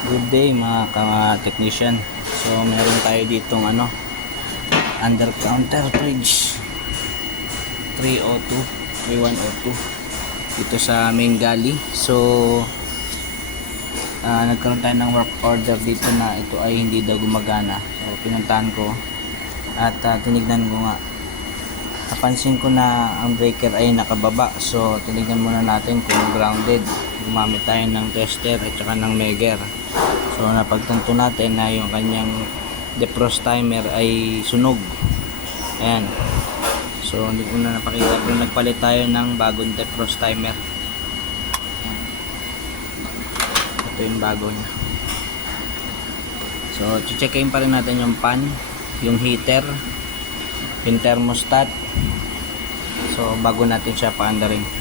Good day mga ka-technician. So meron tayo ditong under counter fridge 3102 dito sa main galley. So nagkaroon tayo ng work order dito na ito ay hindi daw gumagana. So pinuntahan ko at tinignan ko nga, napansin ko na ang breaker ay nakababa. So tinignan muna natin kung grounded. Gumamit tayo ng tester at saka ng megger. So napagtanto natin na yung kanyang defrost timer ay sunog. Ayan. So hindi ko na napakita pero nagpalit tayo ng bagong defrost timer. Ito yung bago niya. So checkin pa rin natin yung fan, yung heater, yung thermostat. So bago natin siya paandarin.